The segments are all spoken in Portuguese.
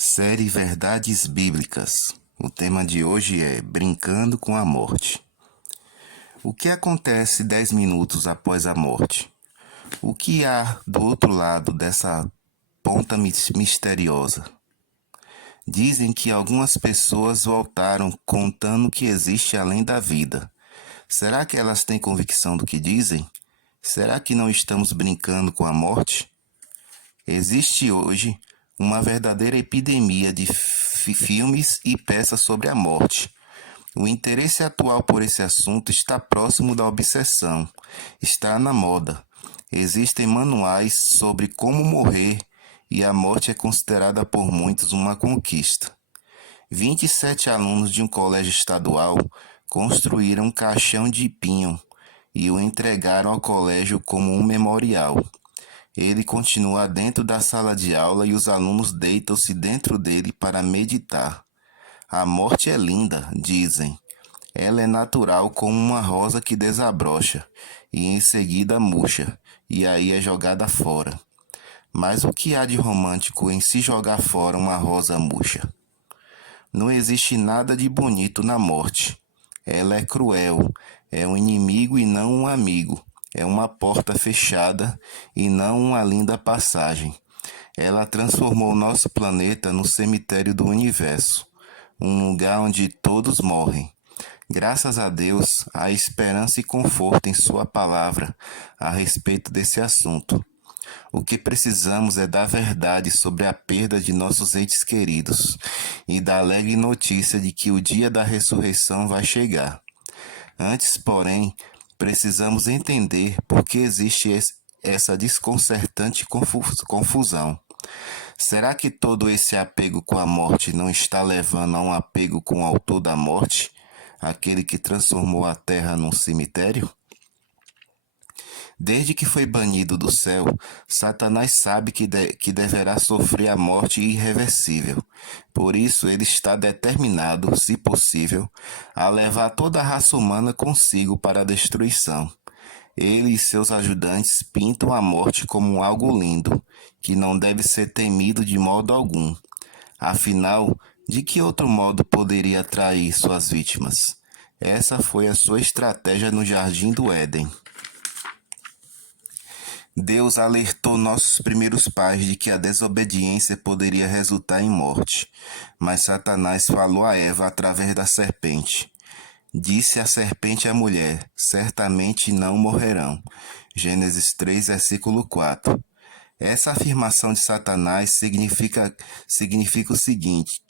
Série Verdades Bíblicas. O tema de hoje é Brincando com a Morte. O que acontece 10 minutos após a morte? O que há do outro lado dessa ponta misteriosa? Dizem que algumas pessoas voltaram contando que existe além da vida. Será que elas têm convicção do que dizem? Será que não estamos brincando com a morte? Existe hoje uma verdadeira epidemia de filmes e peças sobre a morte. O interesse atual por esse assunto está próximo da obsessão, está na moda. Existem manuais sobre como morrer e a morte é considerada por muitos uma conquista. 27 alunos de um colégio estadual construíram um caixão de pinho e o entregaram ao colégio como um memorial. Ele continua dentro da sala de aula e os alunos deitam-se dentro dele para meditar. A morte é linda, dizem. Ela é natural como uma rosa que desabrocha e em seguida murcha, e aí é jogada fora. Mas o que há de romântico em se jogar fora uma rosa murcha? Não existe nada de bonito na morte. Ela é cruel, é um inimigo e não um amigo. É uma porta fechada e não uma linda passagem. Ela transformou nosso planeta no cemitério do universo, um lugar onde todos morrem. Graças a Deus, há esperança e conforto em Sua palavra a respeito desse assunto. O que precisamos é da verdade sobre a perda de nossos entes queridos e da alegre notícia de que o dia da ressurreição vai chegar. Antes, porém, precisamos entender por que existe essa desconcertante confusão. Será que todo esse apego com a morte não está levando a um apego com o autor da morte, aquele que transformou a terra num cemitério? Desde que foi banido do céu, Satanás sabe que deverá sofrer a morte irreversível. Por isso, ele está determinado, se possível, a levar toda a raça humana consigo para a destruição. Ele e seus ajudantes pintam a morte como algo lindo, que não deve ser temido de modo algum. Afinal, de que outro modo poderia atrair suas vítimas? Essa foi a sua estratégia no Jardim do Éden. Deus alertou nossos primeiros pais de que a desobediência poderia resultar em morte, mas Satanás falou a Eva através da serpente. Disse a serpente à mulher: certamente não morrerão. Gênesis 3, versículo 4. Essa afirmação de Satanás significa o seguinte: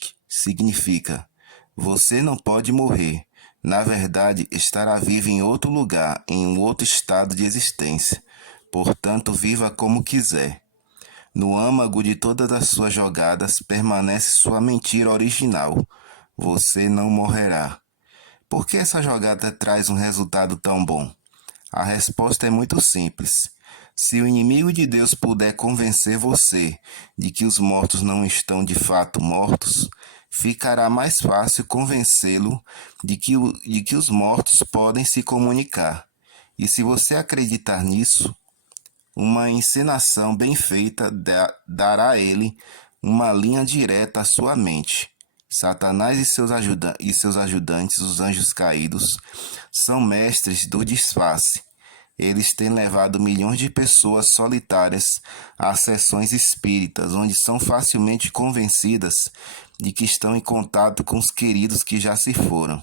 você não pode morrer. Na verdade, estará vivo em outro lugar, em um outro estado de existência. Portanto, viva como quiser. No âmago de todas as suas jogadas permanece sua mentira original. Você não morrerá. Por que essa jogada traz um resultado tão bom? A resposta é muito simples. Se o inimigo de Deus puder convencer você de que os mortos não estão de fato mortos, ficará mais fácil convencê-lo de que os mortos podem se comunicar. E se você acreditar nisso, uma encenação bem feita dará a ele uma linha direta à sua mente. Satanás e seus ajudantes, os anjos caídos, são mestres do disfarce. Eles têm levado milhões de pessoas solitárias a sessões espíritas, onde são facilmente convencidas de que estão em contato com os queridos que já se foram.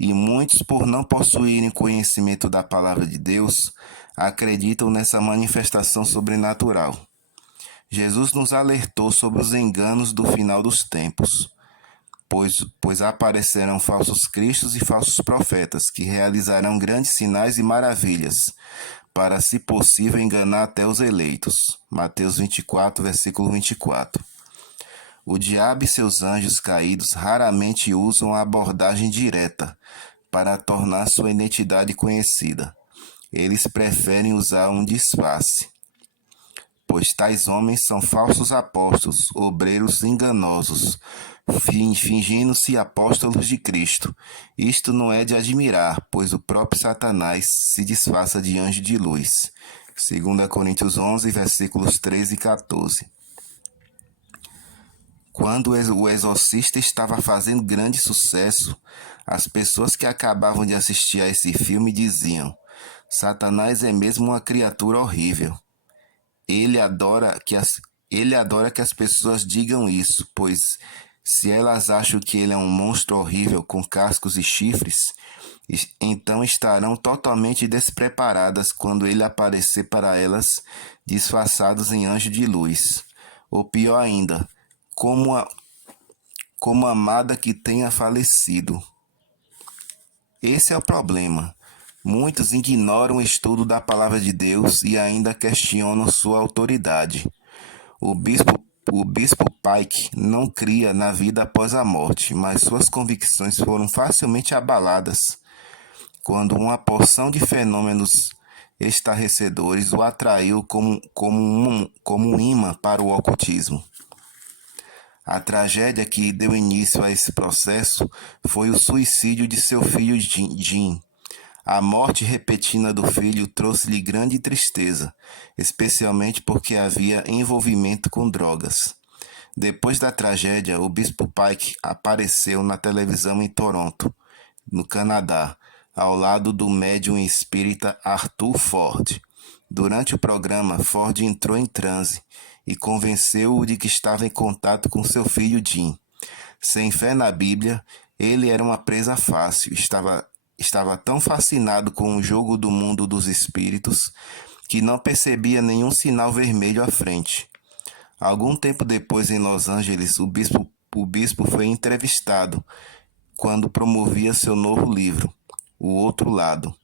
E muitos, por não possuírem conhecimento da palavra de Deus, acreditam nessa manifestação sobrenatural. Jesus nos alertou sobre os enganos do final dos tempos, pois aparecerão falsos cristos e falsos profetas, que realizarão grandes sinais e maravilhas, para, se possível, enganar até os eleitos. Mateus 24, versículo 24. O diabo e seus anjos caídos raramente usam a abordagem direta para tornar sua identidade conhecida. Eles preferem usar um disfarce, pois tais homens são falsos apóstolos, obreiros enganosos, fingindo-se apóstolos de Cristo. Isto não é de admirar, pois o próprio Satanás se disfarça de anjo de luz. 2 Coríntios 11, versículos 13 e 14. Quando o Exorcista estava fazendo grande sucesso, as pessoas que acabavam de assistir a esse filme diziam: Satanás é mesmo uma criatura horrível. Ele adora que as pessoas digam isso, pois se elas acham que ele é um monstro horrível com cascos e chifres, então estarão totalmente despreparadas quando ele aparecer para elas disfarçados em anjo de luz. Ou pior ainda, como amada que tenha falecido. Esse é o problema. Muitos ignoram o estudo da palavra de Deus e ainda questionam sua autoridade. O bispo Pike não cria na vida após a morte, mas suas convicções foram facilmente abaladas quando uma porção de fenômenos estarrecedores o atraiu como um imã para o ocultismo. A tragédia que deu início a esse processo foi o suicídio de seu filho Jim. A morte repentina do filho trouxe-lhe grande tristeza, especialmente porque havia envolvimento com drogas. Depois da tragédia, o bispo Pike apareceu na televisão em Toronto, no Canadá, ao lado do médium espírita Arthur Ford. Durante o programa, Ford entrou em transe e convenceu-o de que estava em contato com seu filho Jim. Sem fé na Bíblia, ele era uma presa fácil, estava tão fascinado com o jogo do mundo dos espíritos que não percebia nenhum sinal vermelho à frente. Algum tempo depois, em Los Angeles, o bispo foi entrevistado quando promovia seu novo livro, O Outro Lado.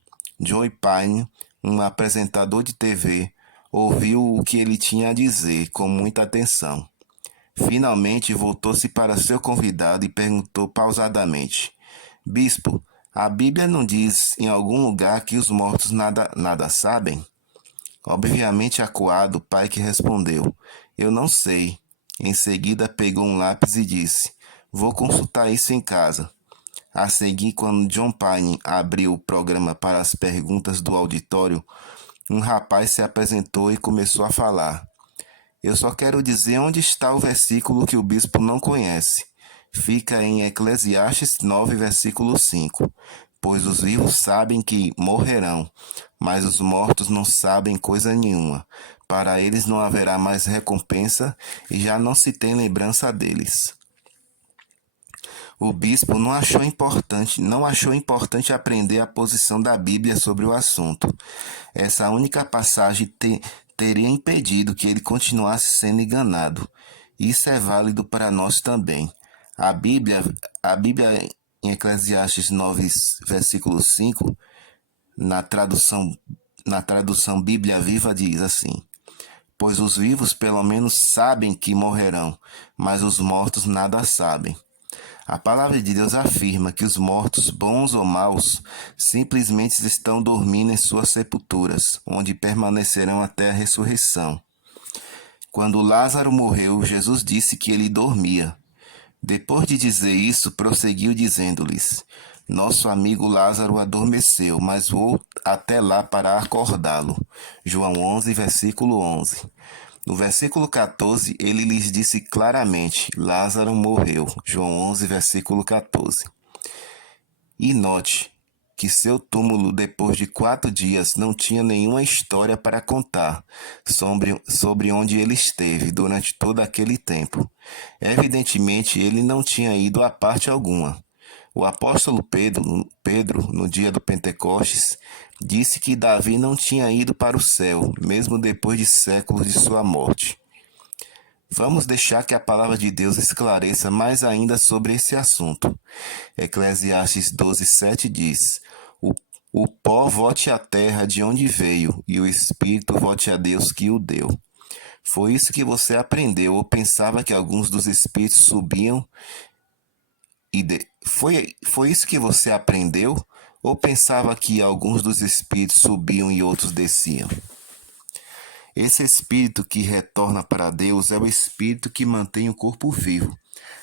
Joe Pine, um apresentador de TV, ouviu o que ele tinha a dizer com muita atenção. Finalmente voltou-se para seu convidado e perguntou pausadamente: Bispo, a Bíblia não diz em algum lugar que os mortos nada sabem? Obviamente acuado, Pike respondeu: Eu não sei. Em seguida pegou um lápis e disse: Vou consultar isso em casa. A seguir, quando John Pine abriu o programa para as perguntas do auditório, um rapaz se apresentou e começou a falar. Eu só quero dizer onde está o versículo que o bispo não conhece. Fica em Eclesiastes 9, versículo 5. Pois os vivos sabem que morrerão, mas os mortos não sabem coisa nenhuma. Para eles não haverá mais recompensa e já não se tem lembrança deles. O bispo não achou importante aprender a posição da Bíblia sobre o assunto. Essa única passagem teria impedido que ele continuasse sendo enganado. Isso é válido para nós também. A Bíblia em Eclesiastes 9, versículo 5, na tradução Bíblia Viva, diz assim: Pois os vivos pelo menos sabem que morrerão, mas os mortos nada sabem. A palavra de Deus afirma que os mortos, bons ou maus, simplesmente estão dormindo em suas sepulturas, onde permanecerão até a ressurreição. Quando Lázaro morreu, Jesus disse que ele dormia. Depois de dizer isso, prosseguiu dizendo-lhes: Nosso amigo Lázaro adormeceu, mas vou até lá para acordá-lo. João 11, versículo 11. No versículo 14, ele lhes disse claramente: Lázaro morreu. João 11, versículo 14. E note que seu túmulo, depois de 4 dias, não tinha nenhuma história para contar sobre onde ele esteve durante todo aquele tempo. Evidentemente, ele não tinha ido a parte alguma. O apóstolo Pedro, no dia do Pentecostes, disse que Davi não tinha ido para o céu, mesmo depois de séculos de sua morte. Vamos deixar que a palavra de Deus esclareça mais ainda sobre esse assunto. Eclesiastes 12:7 diz: O pó volte à terra de onde veio, e o espírito volte a Deus que o deu. Foi isso que você aprendeu, ou pensava que alguns dos espíritos subiam Foi isso que você aprendeu? Ou pensava que alguns dos espíritos subiam e outros desciam? Esse espírito que retorna para Deus é o espírito que mantém o corpo vivo.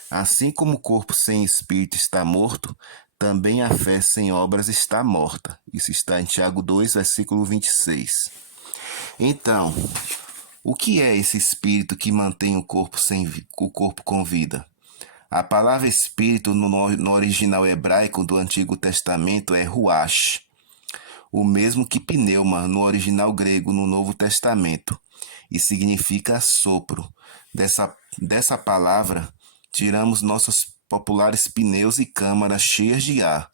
Assim como o corpo sem espírito está morto, também a fé sem obras está morta. Isso está em Tiago 2, versículo 26. Então, O que é esse espírito que mantém o corpo com vida? A palavra espírito no original hebraico do Antigo Testamento é ruach, o mesmo que pneuma no original grego no Novo Testamento, e significa sopro. Dessa palavra, tiramos nossos populares pneus e câmaras cheias de ar.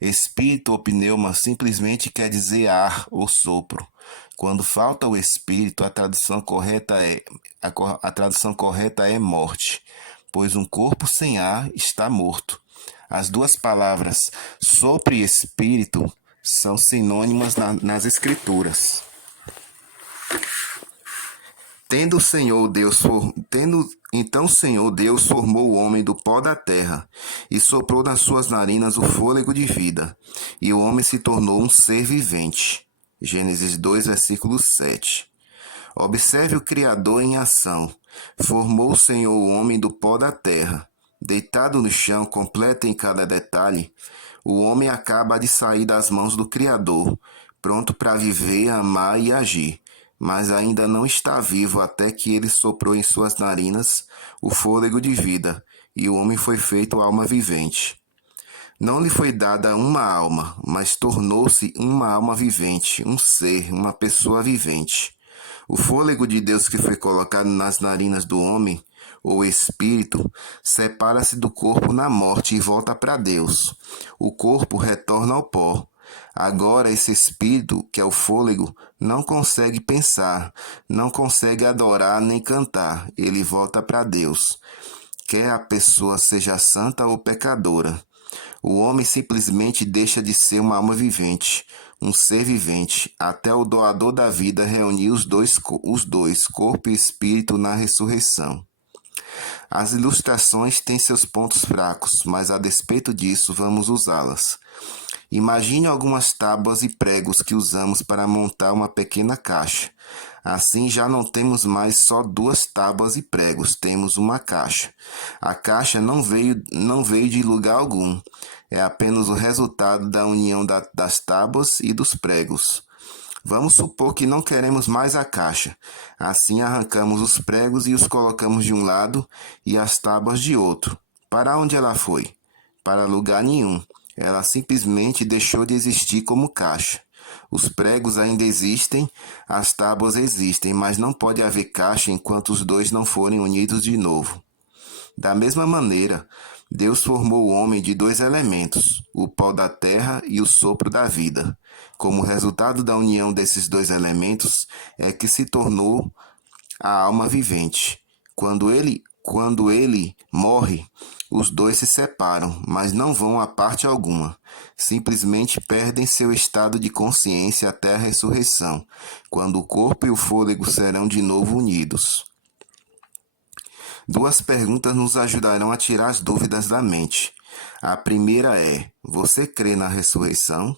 Espírito ou pneuma simplesmente quer dizer ar ou sopro. Quando falta o espírito, a tradução correta é morte, pois um corpo sem ar está morto. As duas palavras sopro e espírito são sinônimas nas Escrituras. Então o Senhor Deus formou o homem do pó da terra e soprou nas suas narinas o fôlego de vida, e o homem se tornou um ser vivente. Gênesis 2, versículo 7. Observe o Criador em ação. Formou o Senhor o homem do pó da terra. Deitado no chão, completo em cada detalhe, o homem acaba de sair das mãos do Criador, pronto para viver, amar e agir, mas ainda não está vivo até que ele soprou em suas narinas o fôlego de vida, e o homem foi feito alma vivente. Não lhe foi dada uma alma, mas tornou-se uma alma vivente, um ser, uma pessoa vivente. O fôlego de Deus que foi colocado nas narinas do homem, ou espírito, separa-se do corpo na morte e volta para Deus. O corpo retorna ao pó. Agora esse espírito, que é o fôlego, não consegue pensar, não consegue adorar nem cantar. Ele volta para Deus. Quer a pessoa seja santa ou pecadora. O homem simplesmente deixa de ser uma alma vivente, um ser vivente, até o doador da vida reunir os dois, corpo e espírito, na ressurreição. As ilustrações têm seus pontos fracos, mas a despeito disso, vamos usá-las. Imagine algumas tábuas e pregos que usamos para montar uma pequena caixa. Assim já não temos mais só 2 tábuas e pregos, temos uma caixa. A caixa não veio de lugar algum, é apenas o resultado da união das tábuas e dos pregos. Vamos supor que não queremos mais a caixa. Assim arrancamos os pregos e os colocamos de um lado e as tábuas de outro. Para onde ela foi? Para lugar nenhum. Ela simplesmente deixou de existir como caixa. Os pregos ainda existem, as tábuas existem, mas não pode haver caixa enquanto os dois não forem unidos de novo. Da mesma maneira, Deus formou o homem de 2 elementos, o pó da terra e o sopro da vida. Como resultado da união desses 2 elementos é que se tornou a alma vivente. Quando ele morre, os dois se separam, mas não vão a parte alguma. Simplesmente perdem seu estado de consciência até a ressurreição, quando o corpo e o fôlego serão de novo unidos. 2 perguntas nos ajudarão a tirar as dúvidas da mente. A primeira é: você crê na ressurreição?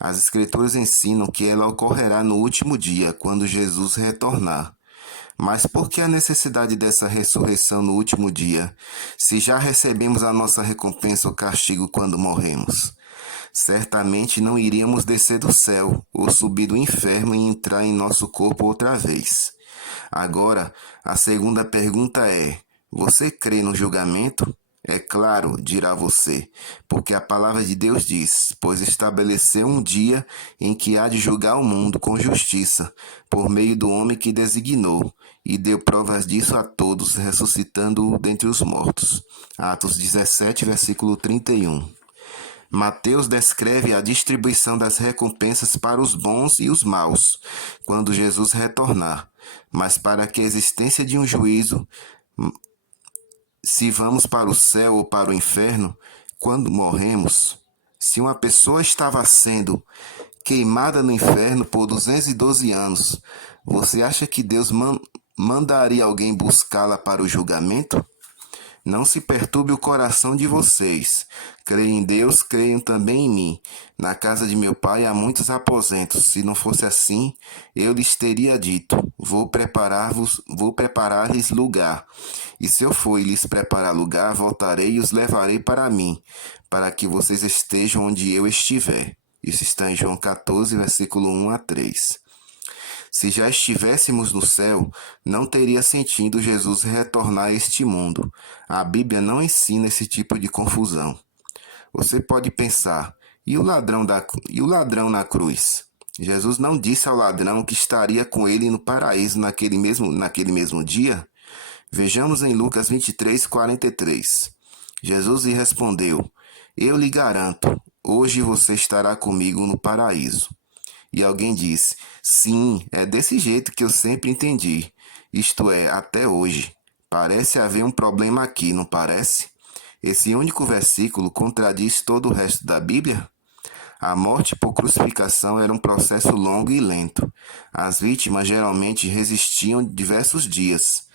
As Escrituras ensinam que ela ocorrerá no último dia, quando Jesus retornar. Mas por que a necessidade dessa ressurreição no último dia, se já recebemos a nossa recompensa ou castigo quando morremos? Certamente não iríamos descer do céu ou subir do inferno e entrar em nosso corpo outra vez. Agora, a segunda pergunta é: você crê no julgamento? É claro, dirá você, porque a palavra de Deus diz: pois estabeleceu um dia em que há de julgar o mundo com justiça, por meio do homem que designou, e deu provas disso a todos, ressuscitando-o dentre os mortos. Atos 17, versículo 31. Mateus descreve a distribuição das recompensas para os bons e os maus, quando Jesus retornar. Mas para que a existência de um juízo, se vamos para o céu ou para o inferno, quando morremos, se uma pessoa estava sendo queimada no inferno por 212 anos, você acha que Deus mandaria alguém buscá-la para o julgamento? Não se perturbe o coração de vocês. Creem em Deus, creiam também em mim. Na casa de meu pai há muitos aposentos. Se não fosse assim, eu lhes teria dito: vou preparar-lhes lugar. E se eu for e lhes preparar lugar, voltarei e os levarei para mim, para que vocês estejam onde eu estiver. Isso está em João 14, versículo 1 a 3. Se já estivéssemos no céu, não teria sentido Jesus retornar a este mundo. A Bíblia não ensina esse tipo de confusão. Você pode pensar, e o ladrão na cruz? Jesus não disse ao ladrão que estaria com ele no paraíso naquele mesmo dia? Vejamos em Lucas 23, 43. Jesus lhe respondeu: Eu lhe garanto, hoje você estará comigo no paraíso. E alguém disse: Sim, é desse jeito que eu sempre entendi. Isto é, até hoje. Parece haver um problema aqui, não parece? Esse único versículo contradiz todo o resto da Bíblia? A morte por crucificação era um processo longo e lento. As vítimas geralmente resistiam diversos dias.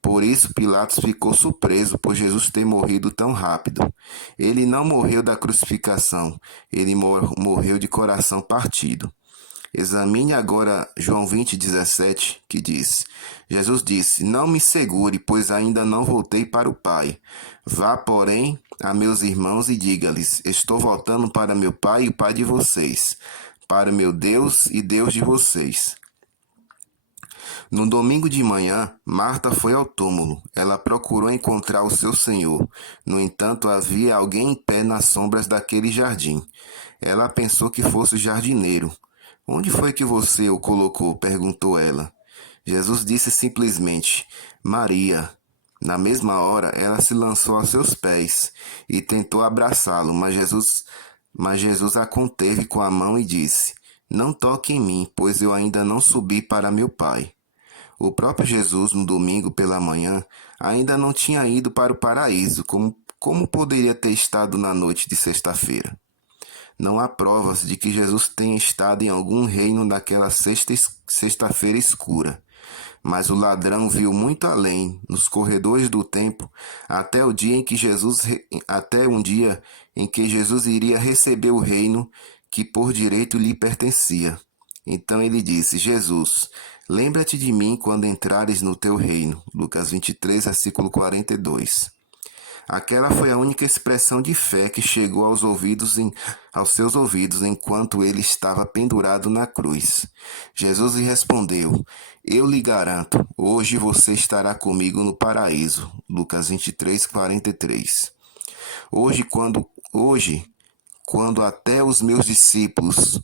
Por isso, Pilatos ficou surpreso por Jesus ter morrido tão rápido. Ele não morreu da crucificação, ele morreu de coração partido. Examine agora João 20:17, que diz: Jesus disse: Não me segure, pois ainda não voltei para o Pai. Vá, porém, a meus irmãos e diga-lhes: Estou voltando para meu Pai e o Pai de vocês, para meu Deus e Deus de vocês. No domingo de manhã, Marta foi ao túmulo. Ela procurou encontrar o seu Senhor. No entanto, havia alguém em pé nas sombras daquele jardim. Ela pensou que fosse o jardineiro. Onde foi que você o colocou? Perguntou ela. Jesus disse simplesmente: Maria. Na mesma hora, ela se lançou aos seus pés e tentou abraçá-lo, mas Jesus a conteve com a mão e disse: Não toque em mim, pois eu ainda não subi para meu Pai. O próprio Jesus, no domingo pela manhã, ainda não tinha ido para o paraíso, como poderia ter estado na noite de sexta-feira? Não há provas de que Jesus tenha estado em algum reino naquela sexta-feira escura. Mas o ladrão viu muito além, nos corredores do templo, até um dia em que Jesus iria receber o reino que por direito lhe pertencia. Então ele disse: Jesus, lembra-te de mim quando entrares no teu reino. Lucas 23, versículo 42. Aquela foi a única expressão de fé que chegou aos seus ouvidos enquanto ele estava pendurado na cruz. Jesus lhe respondeu: Eu lhe garanto, hoje você estará comigo no paraíso. Lucas 23, 43. Quando até os meus discípulos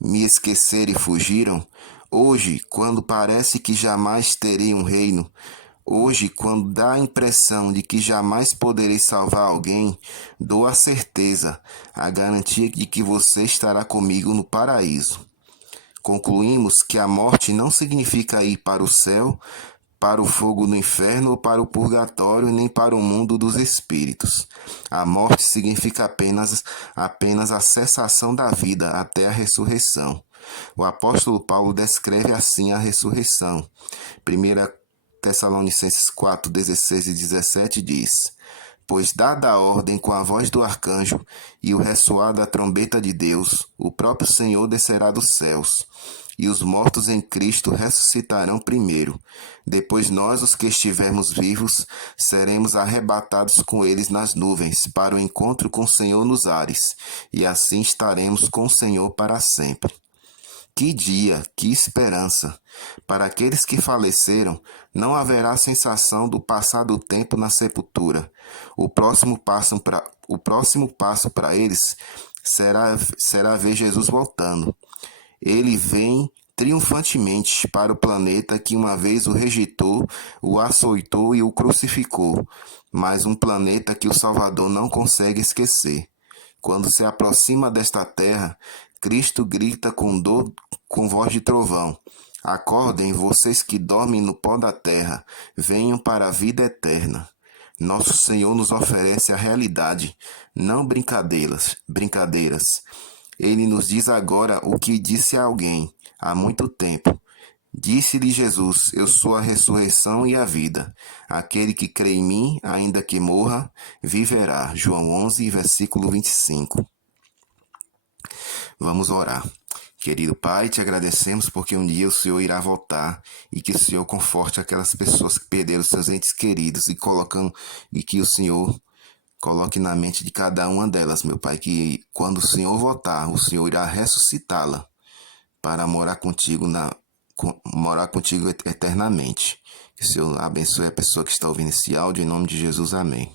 me esqueceram e fugiram, hoje, quando parece que jamais terei um reino, hoje, quando dá a impressão de que jamais poderei salvar alguém, dou a certeza, a garantia de que você estará comigo no paraíso. Concluímos que a morte não significa ir para o céu, para o fogo do inferno ou para o purgatório, nem para o mundo dos espíritos. A morte significa apenas a cessação da vida até a ressurreição. O apóstolo Paulo descreve assim a ressurreição. 1 Tessalonicenses 4, 16 e 17 diz: Pois dada a ordem com a voz do arcanjo e o ressoar da trombeta de Deus, o próprio Senhor descerá dos céus, e os mortos em Cristo ressuscitarão primeiro. Depois nós, os que estivermos vivos, seremos arrebatados com eles nas nuvens, para o encontro com o Senhor nos ares, e assim estaremos com o Senhor para sempre. Que dia, que esperança! Para aqueles que faleceram, não haverá sensação do passar do tempo na sepultura. O próximo passo para eles será ver Jesus voltando. Ele vem triunfantemente para o planeta que uma vez o rejeitou, o açoitou e o crucificou, mas um planeta que o Salvador não consegue esquecer. Quando se aproxima desta terra, Cristo grita com voz de trovão: Acordem, vocês que dormem no pó da terra, venham para a vida eterna. Nosso Senhor nos oferece a realidade, não brincadeiras. Ele nos diz agora o que disse a alguém há muito tempo. Disse-lhe Jesus: Eu sou a ressurreição e a vida. Aquele que crê em mim, ainda que morra, viverá. João 11, versículo 25. Vamos orar. Querido Pai, te agradecemos porque um dia o Senhor irá voltar e que o Senhor conforte aquelas pessoas que perderam seus entes queridos e que o Senhor coloque na mente de cada uma delas, meu Pai, que quando o Senhor voltar, o Senhor irá ressuscitá-la para morar contigo morar contigo eternamente. Que o Senhor abençoe a pessoa que está ouvindo esse áudio, em nome de Jesus, amém.